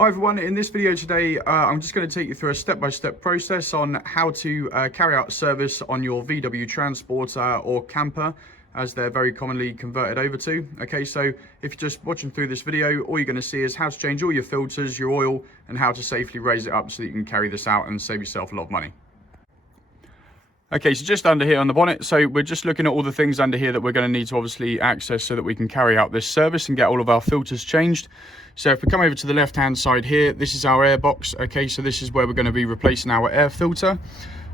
Hi everyone, in this video today I'm just going to take you through a step-by-step process on how to carry out service on your VW transporter or camper, as they're very commonly converted over to. Okay, so if you're just watching through this video, all you're going to see is how to change all your filters, your oil, and how to safely raise it up so that you can carry this out and save yourself a lot of money. Okay, so just under here on the bonnet, so we're just looking at all the things under here that we're going to need to obviously access so that we can carry out this service and get all of our filters changed. So if we come over to the left hand side here, this is our air box. Okay, so this is where we're going to be replacing our air filter.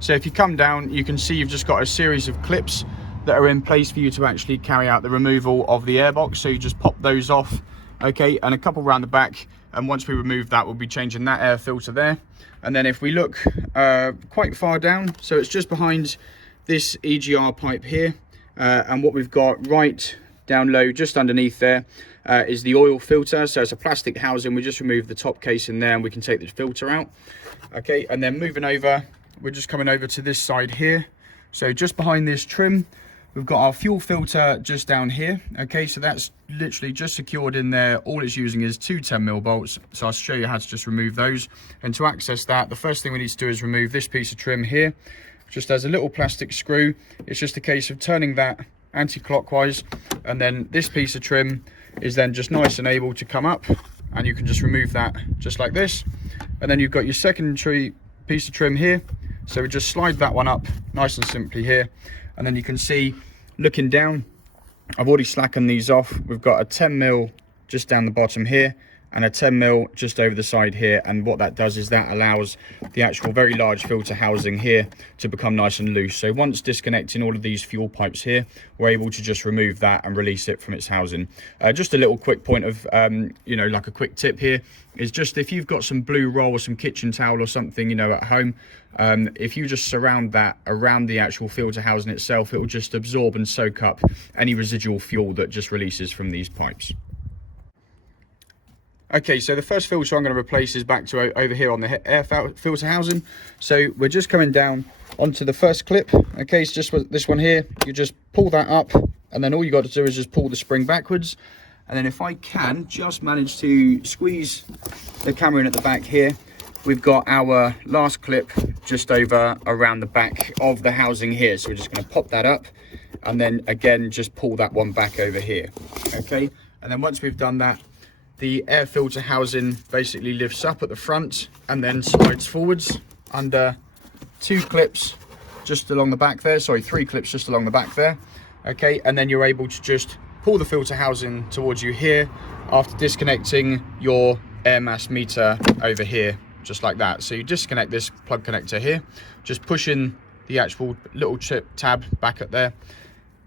So if you come down, you can see you've just got a series of clips that are in place for you to actually carry out the removal of the air box. So you just pop those off, okay, and a couple around the back. And once we remove that, we'll be changing that air filter there. And then if we look quite far down, so it's just behind this EGR pipe here. And what we've got right down low, just underneath there, is the oil filter. So it's a plastic housing. We just remove the top case in there and we can take the filter out. Okay, and then moving over, we're just coming over to this side here. So just behind this trim, we've got our fuel filter just down here. Okay, so that's literally just secured in there. All it's using is two 10mm bolts. So I'll show you how to just remove those. And to access that, the first thing we need to do is remove this piece of trim here. Just as a little plastic screw. It's just a case of turning that anti-clockwise. And then this piece of trim is then just nice and able to come up. And you can just remove that just like this. And then you've got your secondary piece of trim here. So we just slide that one up nice and simply here. And then you can see, looking down, I've already slackened these off. We've got a 10mm just down the bottom here and a 10mm just over the side here. And what that does is that allows the actual very large filter housing here to become nice and loose. So once disconnecting all of these fuel pipes here, we're able to just remove that and release it from its housing. Just a little quick point of, like a quick tip here is just if you've got some blue roll or some kitchen towel or something, at home, if you just surround that around the actual filter housing itself, it will just absorb and soak up any residual fuel that just releases from these pipes. Okay, so the first filter I'm going to replace is back to over here on the air filter housing. So we're just coming down onto the first clip. Okay, so just this one here, you just pull that up and then all you got to do is just pull the spring backwards. And then if I can just manage to squeeze the camera in at the back here, we've got our last clip just over around the back of the housing here. So we're just going to pop that up and then again, just pull that one back over here. Okay, and then once we've done that, the air filter housing basically lifts up at the front and then slides forwards under two clips just along the back there. Sorry, three clips just along the back there. Okay, and then you're able to just pull the filter housing towards you here after disconnecting your air mass meter over here, just like that. So you disconnect this plug connector here, just push in the actual little chip tab back up there,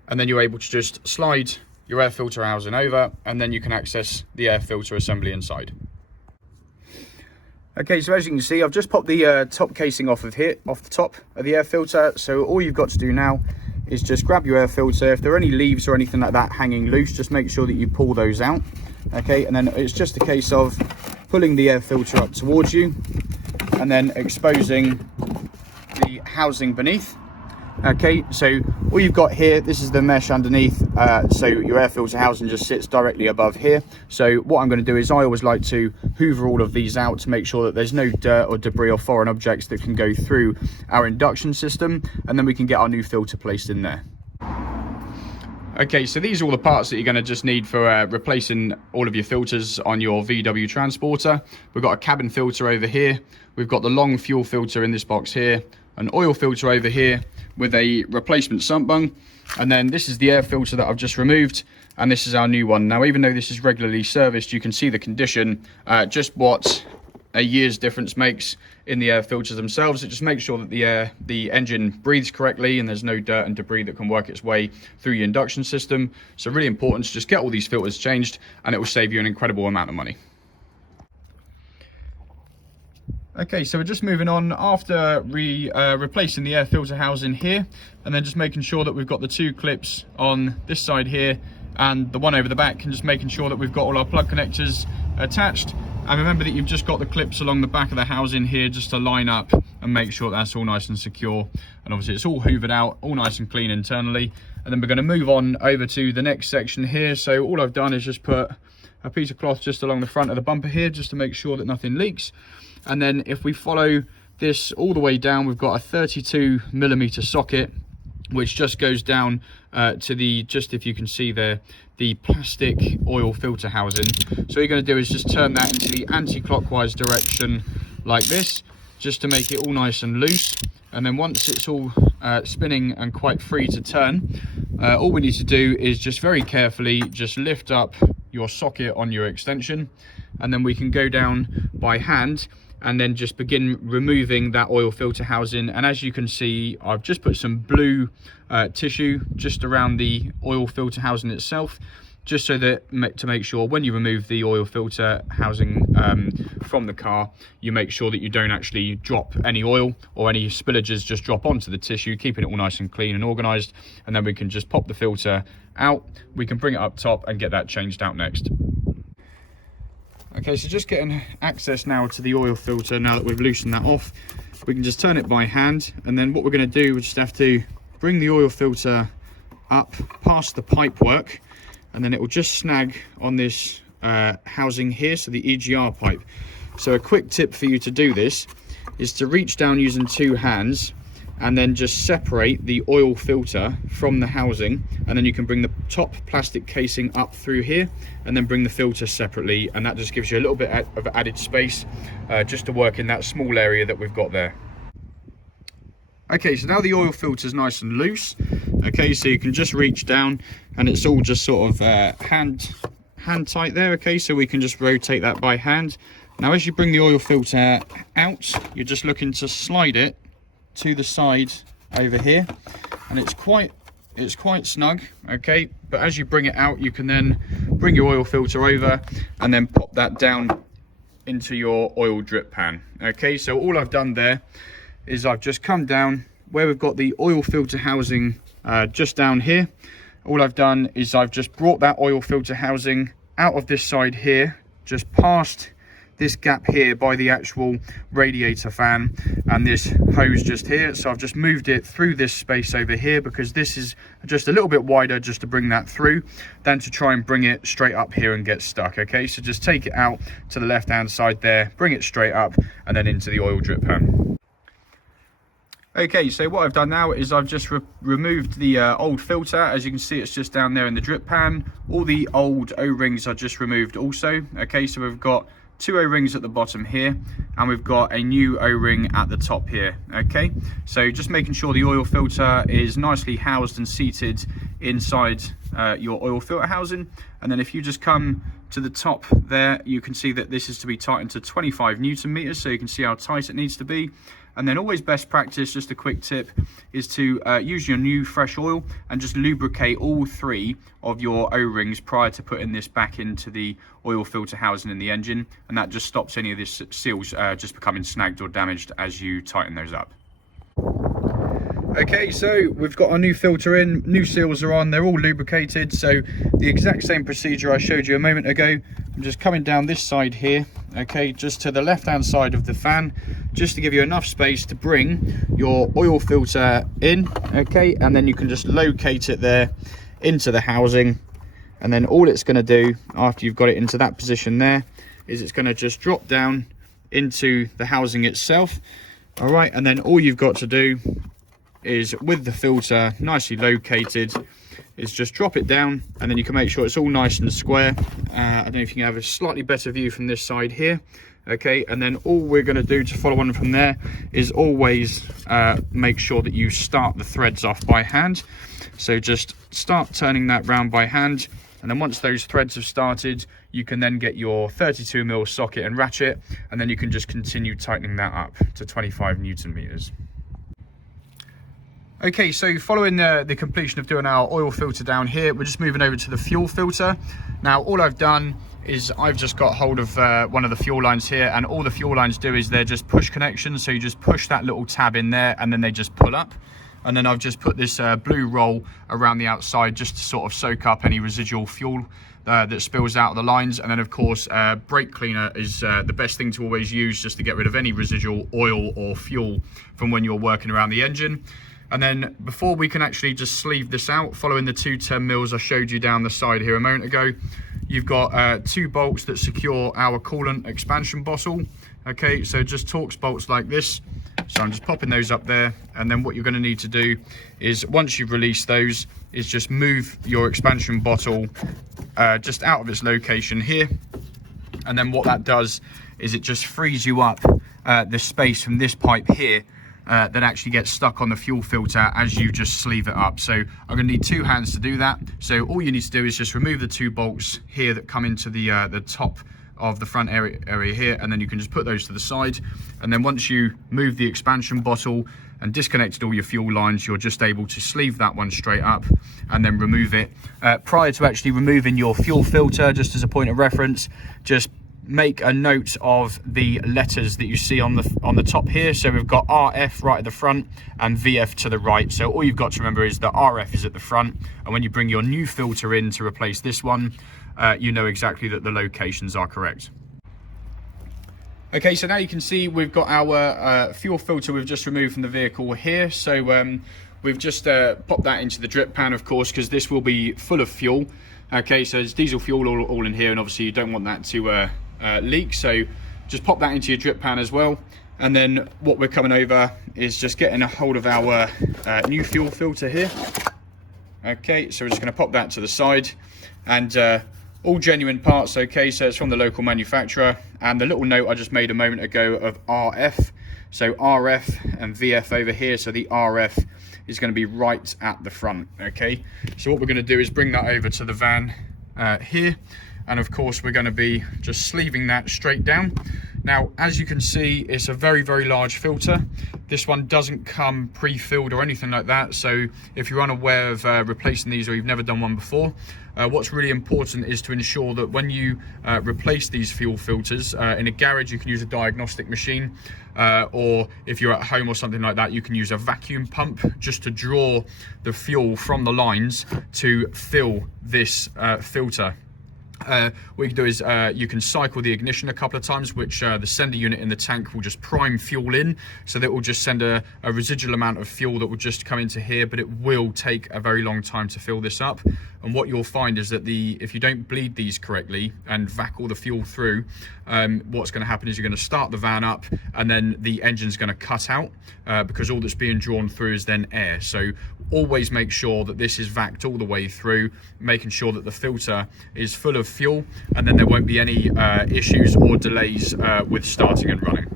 and then you're able to just slide your air filter housing over, and then you can access the air filter assembly inside. Okay, so as you can see, I've just popped the top casing off of here, off the top of the air filter. So all you've got to do now is just grab your air filter. If there are any leaves or anything like that hanging loose, just make sure that you pull those out. Okay, and then it's just a case of pulling the air filter up towards you and then exposing the housing beneath. Okay, so all you've got here, this is the mesh underneath, so your air filter housing just sits directly above here. So what I'm going to do is I always like to hoover all of these out to make sure that there's no dirt or debris or foreign objects that can go through our induction system, and then we can get our new filter placed in there. Okay, so these are all the parts that you're going to just need for replacing all of your filters on your VW transporter. We've got a cabin filter over here. We've got the long fuel filter in this box here, an oil filter over here with a replacement sump bung, and then this is the air filter that I've just removed, and this is our new one. Now, even though this is regularly serviced, you can see the condition, just what a year's difference makes in the air filters themselves. It just makes sure that the engine breathes correctly and there's no dirt and debris that can work its way through your induction system. So really important to just get all these filters changed, and it will save you an incredible amount of money. Okay, so we're just moving on after replacing the air filter housing here, and then just making sure that we've got the two clips on this side here and the one over the back, and just making sure that we've got all our plug connectors attached. And remember that you've just got the clips along the back of the housing here just to line up and make sure that's all nice and secure. And obviously it's all hoovered out, all nice and clean internally. And then we're going to move on over to the next section here. So all I've done is just put a piece of cloth just along the front of the bumper here, just to make sure that nothing leaks. And then if we follow this all the way down, we've got a 32mm socket, which just goes down to the, just if you can see there, the plastic oil filter housing. So what you're going to do is just turn that into the anti-clockwise direction like this, just to make it all nice and loose. And then once it's all spinning and quite free to turn, all we need to do is just very carefully just lift up your socket on your extension, and then we can go down by hand and then just begin removing that oil filter housing. And as you can see, I've just put some blue tissue just around the oil filter housing itself, just so that to make sure when you remove the oil filter housing from the car, you make sure that you don't actually drop any oil or any spillages just drop onto the tissue, keeping it all nice and clean and organized. And then we can just pop the filter out, we can bring it up top and get that changed out next. Okay, so just getting access now to the oil filter. Now that we've loosened that off, we can just turn it by hand, and then what we're going to do, we just have to bring the oil filter up past the pipe work, and then it will just snag on this housing here, so the EGR pipe. So a quick tip for you to do this is to reach down using two hands and then just separate the oil filter from the housing, and then you can bring the top plastic casing up through here and then bring the filter separately, and that just gives you a little bit of added space just to work in that small area that we've got there. Okay, so now the oil filter is nice and loose. Okay, so you can just reach down and it's all just sort of hand tight there. Okay, so we can just rotate that by hand. Now as you bring the oil filter out, you're just looking to slide it to the side over here, and it's quite snug. Okay, but as you bring it out, you can then bring your oil filter over and then pop that down into your oil drip pan. Okay, so all I've done there is I've just come down where we've got the oil filter housing just down here. All I've done is I've just brought that oil filter housing out of this side here, just past this gap here by the actual radiator fan and this hose just here. So I've just moved it through this space over here, because this is just a little bit wider, just to bring that through, than to try and bring it straight up here and get stuck. Okay, so just take it out to the left hand side there, bring it straight up and then into the oil drip pan. Okay, so what I've done now is I've just removed the old filter. As you can see, it's just down there in the drip pan. All the old O-rings are just removed also. Okay, so we've got two O-rings at the bottom here, and we've got a new O-ring at the top here. Okay, so just making sure the oil filter is nicely housed and seated inside your oil filter housing. And then if you just come to the top there, you can see that this is to be tightened to 25 Newton meters, so you can see how tight it needs to be. And then always best practice, just a quick tip, is to use your new fresh oil and just lubricate all three of your O-rings prior to putting this back into the oil filter housing in the engine, and that just stops any of this seals just becoming snagged or damaged as you tighten those up. Okay, so we've got our new filter in, new seals are on, they're all lubricated. So the exact same procedure I showed you a moment ago. I'm just coming down this side here, okay, just to the left hand side of the fan, just to give you enough space to bring your oil filter in. Okay, and then you can just locate it there into the housing, and then all it's going to do after you've got it into that position there is it's going to just drop down into the housing itself. All right, and then all you've got to do is, with the filter nicely located, is just drop it down, and then you can make sure it's all nice and square. I don't know if you can have a slightly better view from this side here. Okay, and then all we're going to do to follow on from there is always make sure that you start the threads off by hand. So just start turning that round by hand, and then once those threads have started, you can then get your 32mm socket and ratchet, and then you can just continue tightening that up to 25 Newton meters. Okay, so following the completion of doing our oil filter down here, we're just moving over to the fuel filter. Now, all I've done is I've just got hold of one of the fuel lines here, and all the fuel lines do is they're just push connections. So you just push that little tab in there and then they just pull up. And then I've just put this blue roll around the outside just to sort of soak up any residual fuel that spills out of the lines. And then of course, brake cleaner is the best thing to always use, just to get rid of any residual oil or fuel from when you're working around the engine. And then before we can actually just sleeve this out, following the 2 10mm I showed you down the side here a moment ago, you've got 2 bolts that secure our coolant expansion bottle. Okay, so just Torx bolts like this. So I'm just popping those up there, and then what you're going to need to do is, once you've released those, is just move your expansion bottle just out of its location here. And then what that does is it just frees you up the space from this pipe here that actually gets stuck on the fuel filter as you just sleeve it up. So I'm going to need 2 hands to do that. So all you need to do is just remove the 2 bolts here that come into the top of the front area here, and then you can just put those to the side. And then once you move the expansion bottle and disconnected all your fuel lines, you're just able to sleeve that one straight up and then remove it. Prior to actually removing your fuel filter, just as a point of reference, just make a note of the letters that you see on the top here. So we've got RF right at the front and VF to the right. So all you've got to remember is that RF is at the front, and when you bring your new filter in to replace this one, you know exactly that the locations are correct. Okay, so now you can see we've got our fuel filter we've just removed from the vehicle here. So we've just popped that into the drip pan, of course, because this will be full of fuel. Okay, so it's diesel fuel all in here, and obviously you don't want that to leak. So just pop that into your drip pan as well. And then what we're coming over is just getting a hold of our new fuel filter here. Okay, so we're just going to pop that to the side, and all genuine parts. Okay, so it's from the local manufacturer, and the little note I just made a moment ago of RF, so RF and VF over here. So the RF is going to be right at the front. Okay, so what we're going to do is bring that over to the van here, and of course we're going to be just sleeving that straight down. Now, as you can see, it's a very, very large filter. This one doesn't come pre-filled or anything like that. So if you're unaware of replacing these, or you've never done one before, what's really important is to ensure that when you replace these fuel filters in a garage, you can use a diagnostic machine, or if you're at home or something like that, you can use a vacuum pump just to draw the fuel from the lines to fill this filter. What you can do is you can cycle the ignition a couple of times, which the sender unit in the tank will just prime fuel in, so that will just send a residual amount of fuel that will just come into here, but it will take a very long time to fill this up. And what you'll find is that if you don't bleed these correctly and vac all the fuel through, what's going to happen is you're going to start the van up, and then the engine's going to cut out because all that's being drawn through is then air. So always make sure that this is vacked all the way through, making sure that the filter is full of fuel, and then there won't be any issues or delays with starting and running.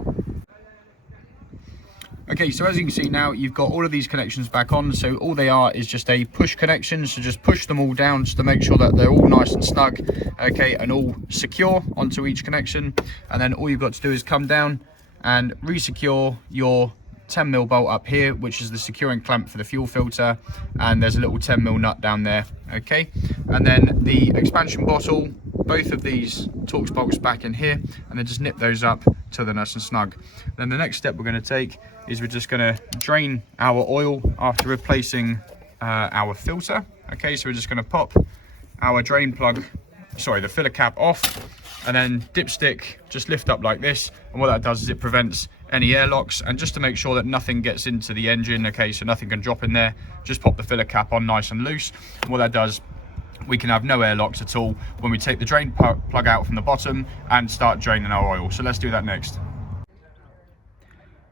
Okay, so as you can see now, you've got all of these connections back on. So all they are is just a push connection. So just push them all down just to make sure that they're all nice and snug, okay, and all secure onto each connection. And then all you've got to do is come down and re-secure your 10mm bolt up here, which is the securing clamp for the fuel filter, and there's a little 10mm nut down there. Okay, and then the expansion bottle, both of these Torx bolts back in here, and then just nip those up till they're nice and snug. Then the next step we're going to take is we're just going to drain our oil after replacing our filter. Okay, so we're just going to pop our drain plug, sorry, the filler cap off, and then dipstick just lift up like this, and what that does is it prevents any airlocks. And just to make sure that nothing gets into the engine, okay, so nothing can drop in there, just pop the filler cap on nice and loose, and what that does, we can have no airlocks at all when we take the drain plug out from the bottom and start draining our oil. So let's do that next.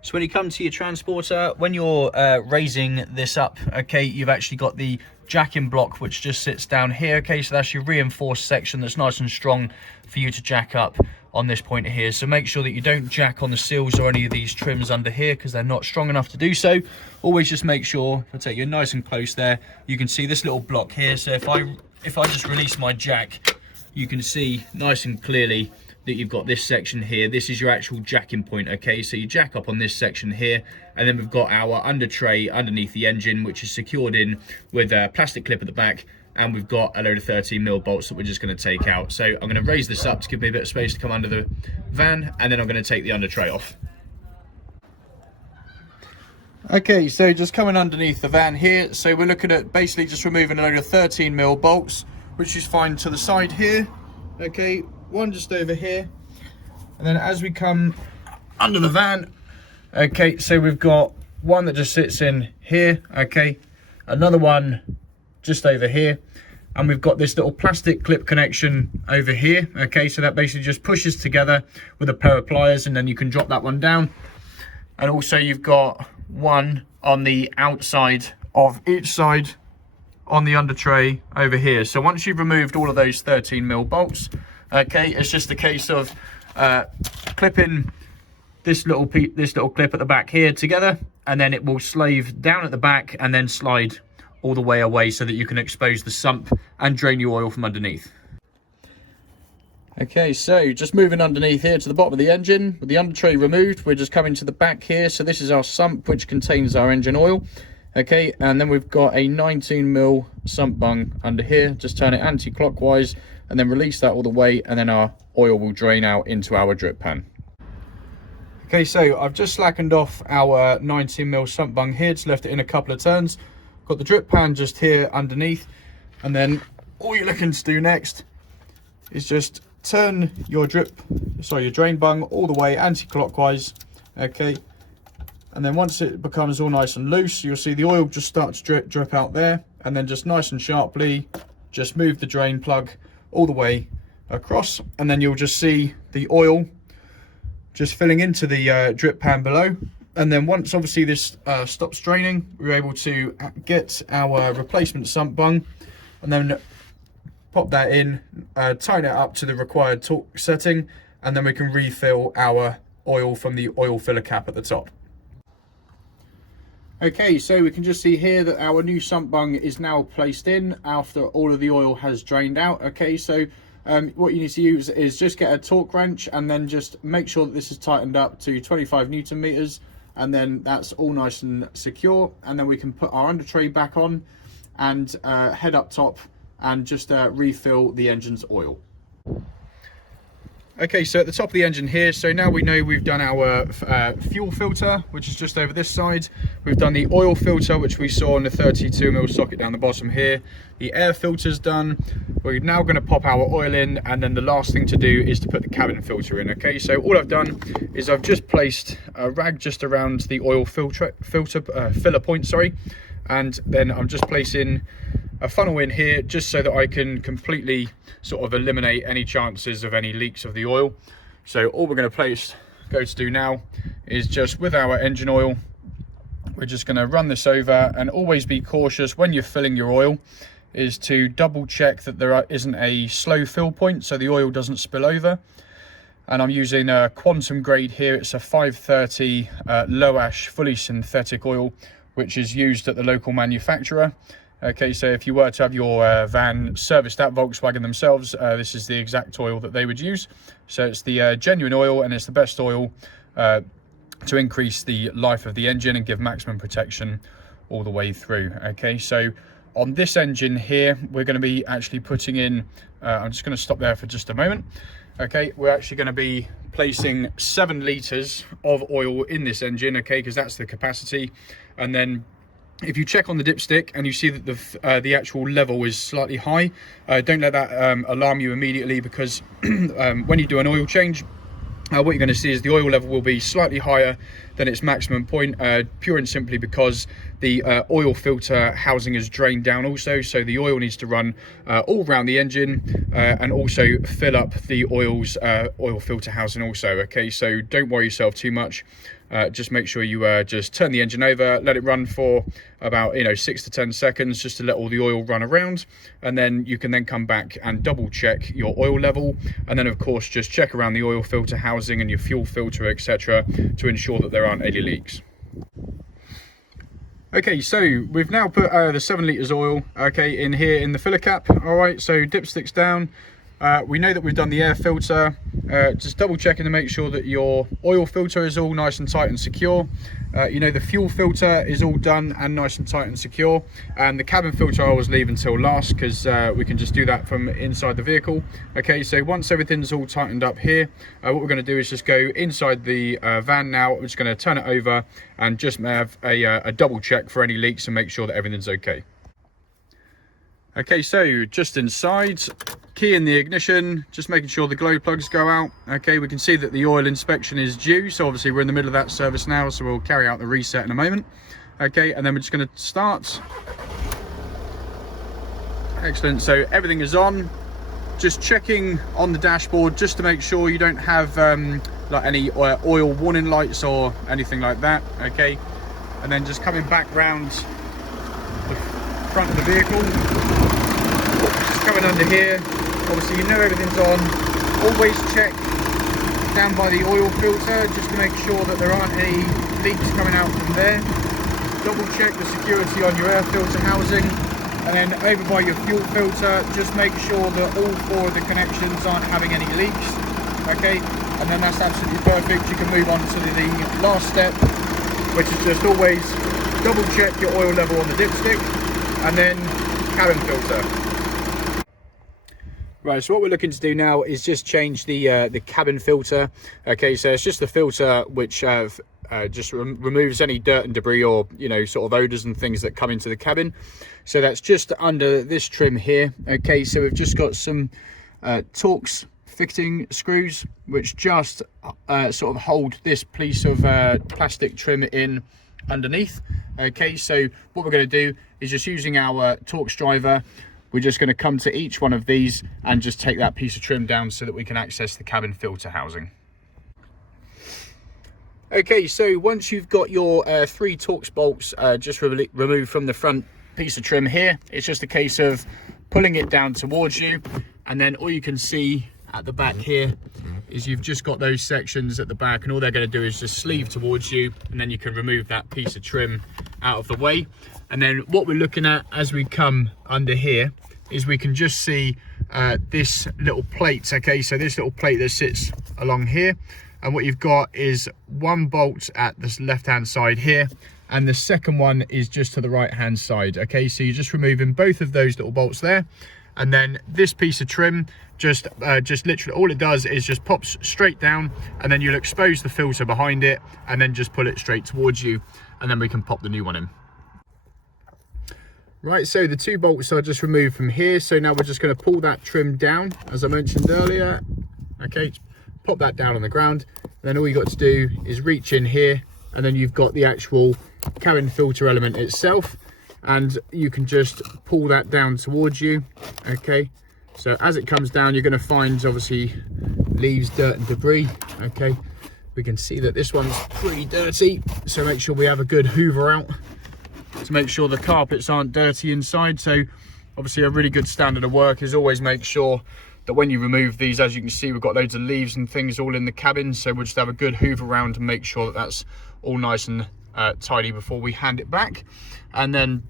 So when you come to your transporter, when you're raising this up, okay, you've actually got the jacking block which just sits down here. Okay, so that's your reinforced section that's nice and strong for you to jack up on this point here. So make sure that you don't jack on the seals or any of these trims under here, because they're not strong enough to do so. Always just make sure, if I take you nice and close there, you can see this little block here. So if I just release my jack, you can see nice and clearly that you've got this section here. This is your actual jacking point. Okay, so you jack up on this section here, and then we've got our under tray underneath the engine, which is secured in with a plastic clip at the back, and we've got a load of 13mm bolts that we're just going to take out. So I'm going to raise this up to give me a bit of space to come under the van, and then I'm going to take the under tray off. Okay, so just coming underneath the van here, so we're looking at basically just removing a load of 13mm bolts, which is fine to the side here. Okay, one just over here, and then as we come under the van, okay, so we've got one that just sits in here, okay, another one just over here, and we've got this little plastic clip connection over here. Okay, so that basically just pushes together with a pair of pliers, and then you can drop that one down. And also you've got one on the outside of each side on the under tray over here. So once you've removed all of those 13mm bolts, okay, it's just a case of clipping this little clip at the back here together, and then it will slave down at the back and then slide all the way away so that you can expose the sump and drain your oil from underneath. Okay, so just moving underneath here to the bottom of the engine with the under tray removed, we're just coming to the back here. So this is our sump, which contains our engine oil. Okay, and then we've got a 19mm sump bung under here. Just turn it anti-clockwise and then release that all the way, and then our oil will drain out into our drip pan. Okay, so I've just slackened off our 19mm sump bung here, just left it in a couple of turns. Got the drip pan just here underneath, and then all you're looking to do next is just turn your drain bung all the way anti-clockwise. Okay, and then once it becomes all nice and loose, you'll see the oil just start to drip out there, and then just nice and sharply just move the drain plug all the way across, and then you'll just see the oil just filling into the drip pan below. And then once obviously this stops draining, we're able to get our replacement sump bung and then pop that in, tighten it up to the required torque setting, and then we can refill our oil from the oil filler cap at the top. Okay, so we can just see here that our new sump bung is now placed in after all of the oil has drained out. Okay, so what you need to use is just get a torque wrench and then just make sure that this is tightened up to 25 Newton meters, and then that's all nice and secure. And then we can put our under tray back on and head up top and just refill the engine's oil. Okay, so at the top of the engine here, so now we know we've done our fuel filter, which is just over this side. We've done the oil filter, which we saw in the 32mm socket down the bottom here. The air filter's done. We're now going to pop our oil in, and then the last thing to do is to put the cabin filter in. Okay, so all I've done is I've just placed a rag just around the oil filler point, sorry, and then I'm just placing a funnel in here just so that I can completely sort of eliminate any chances of any leaks of the oil. So all we're going to go to do now is just with our engine oil, we're just going to run this over, and always be cautious when you're filling your oil is to double check that there isn't a slow fill point so the oil doesn't spill over. And I'm using a quantum grade here. It's a 530 low ash fully synthetic oil, which is used at the local manufacturer. Okay, so if you were to have your van serviced at Volkswagen themselves, this is the exact oil that they would use. So it's the genuine oil, and it's the best oil to increase the life of the engine and give maximum protection all the way through. Okay, so on this engine here, we're going to be actually putting in, I'm just going to stop there for just a moment. Okay, we're actually going to be placing 7 litres of oil in this engine, okay, because that's the capacity. And then if you check on the dipstick and you see that the actual level is slightly high, don't let that alarm you immediately, because when you do an oil change, what you're going to see is the oil level will be slightly higher than its maximum point, pure and simply because the oil filter housing is drained down also, so the oil needs to run all around the engine and also fill up the oil filter housing also. Okay, so don't worry yourself too much. Just make sure you just turn the engine over, let it run for about 6 to 10 seconds just to let all the oil run around, and then you can then come back and double check your oil level, and then of course just check around the oil filter housing and your fuel filter, etc., to ensure that there aren't any leaks. Okay, so we've now put the 7 litres oil, okay, in here in the filler cap. All right, so dipsticks down. We know that we've done the air filter. Just double checking to make sure that your oil filter is all nice and tight and secure. The fuel filter is all done and nice and tight and secure. And the cabin filter I always leave until last, because we can just do that from inside the vehicle. Okay, so once everything's all tightened up here, what we're going to do is just go inside the van now. We're just going to turn it over and just have a double check for any leaks and make sure that everything's okay. Okay, so just inside, key in the ignition, just making sure the glow plugs go out. Okay, we can see that the oil inspection is due, so obviously we're in the middle of that service now, so we'll carry out the reset in a moment. Okay, and then we're just going to start. Excellent, so everything is on. Just checking on the dashboard just to make sure you don't have like any oil warning lights or anything like that, okay? And then just coming back round the front of the vehicle, just coming under here. Obviously you know everything's on. Always check down by the oil filter just to make sure that there aren't any leaks coming out from there. Double check the security on your air filter housing, and then over by your fuel filter, just make sure that all 4 of the connections aren't having any leaks, okay? And then that's absolutely perfect. You can move on to the last step, which is just always double check your oil level on the dipstick, and then cabin filter. Right, so what we're looking to do now is just change the cabin filter. Okay, so it's just the filter which just removes any dirt and debris, or sort of odors and things that come into the cabin. So that's just under this trim here. Okay, so we've just got some Torx fitting screws which just sort of hold this piece of plastic trim in underneath. Okay, so what we're going to do is, just using our Torx driver, we're just going to come to each one of these and just take that piece of trim down so that we can access the cabin filter housing. Okay, so once you've got your 3 Torx bolts just removed from the front piece of trim here, it's just a case of pulling it down towards you, and then all you can see at the back here is you've just got those sections at the back, and all they're going to do is just sleeve towards you, and then you can remove that piece of trim out of the way. And then what we're looking at as we come under here is we can just see this little plate. Okay, so this little plate that sits along here, and what you've got is 1 bolt at this left hand side here, and the second one is just to the right hand side. Okay, so you're just removing both of those little bolts there, and then this piece of trim just literally all it does is just pops straight down, and then you'll expose the filter behind it, and then just pull it straight towards you, and then we can pop the new one in. Right, so the 2 bolts are just removed from here, so now we're just going to pull that trim down as I mentioned earlier. Okay, pop that down on the ground, then all you got to do is reach in here, and then you've got the actual cabin filter element itself, and you can just pull that down towards you. Okay, so as it comes down, you're going to find obviously leaves, dirt and debris. Okay, we can see that this one's pretty dirty, so make sure we have a good hoover out to make sure the carpets aren't dirty inside. So obviously a really good standard of work is always make sure that when you remove these, as you can see, we've got loads of leaves and things all in the cabin, so we'll just have a good hoover around to make sure that that's all nice and tidy before we hand it back. And then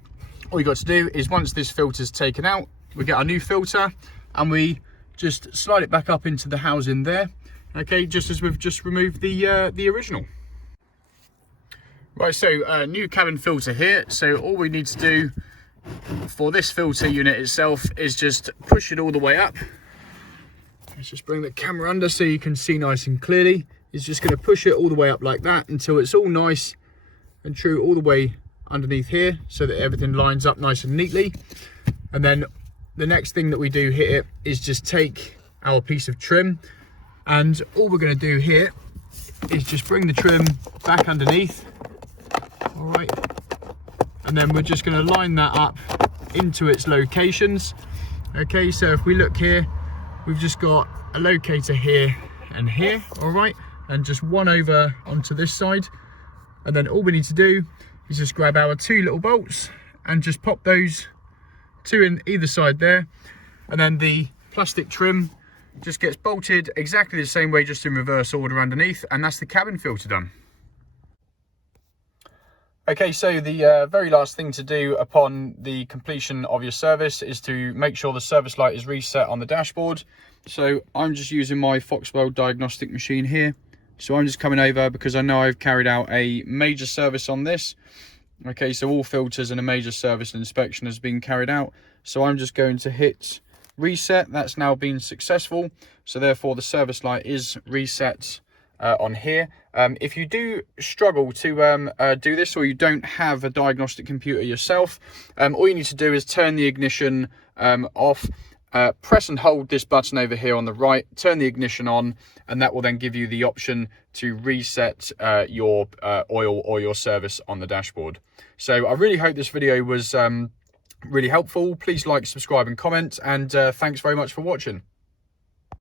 all you got to do is, once this filter is taken out, we get our new filter and we just slide it back up into the housing there. Okay, just as we've just removed the original. Right, so new cabin filter here. So all we need to do for this filter unit itself is just push it all the way up. Let's just bring the camera under so you can see nice and clearly. It's just going to push it all the way up like that until it's all nice and true all the way underneath here, so that everything lines up nice and neatly. And then the next thing that we do here is just take our piece of trim, and all we're going to do here is just bring the trim back underneath. All right, and then we're just going to line that up into its locations. Okay, so if we look here, we've just got a locator here and here. All right, and just one over onto this side, and then all we need to do is just grab our 2 little bolts and just pop those 2 in either side there, and then the plastic trim just gets bolted exactly the same way, just in reverse order underneath, and that's the cabin filter done. Okay, so the very last thing to do upon the completion of your service is to make sure the service light is reset on the dashboard. So I'm just using my Foxwell diagnostic machine here. So I'm just coming over because I know I've carried out a major service on this. Okay, so all filters and a major service and inspection has been carried out. So I'm just going to hit reset. That's now been successful. So therefore the service light is reset on here. If you do struggle to do this, or you don't have a diagnostic computer yourself, all you need to do is turn the ignition off, press and hold this button over here on the right, turn the ignition on, and that will then give you the option to reset your oil or your service on the dashboard. So I really hope this video was really helpful. Please like, subscribe and comment, and thanks very much for watching.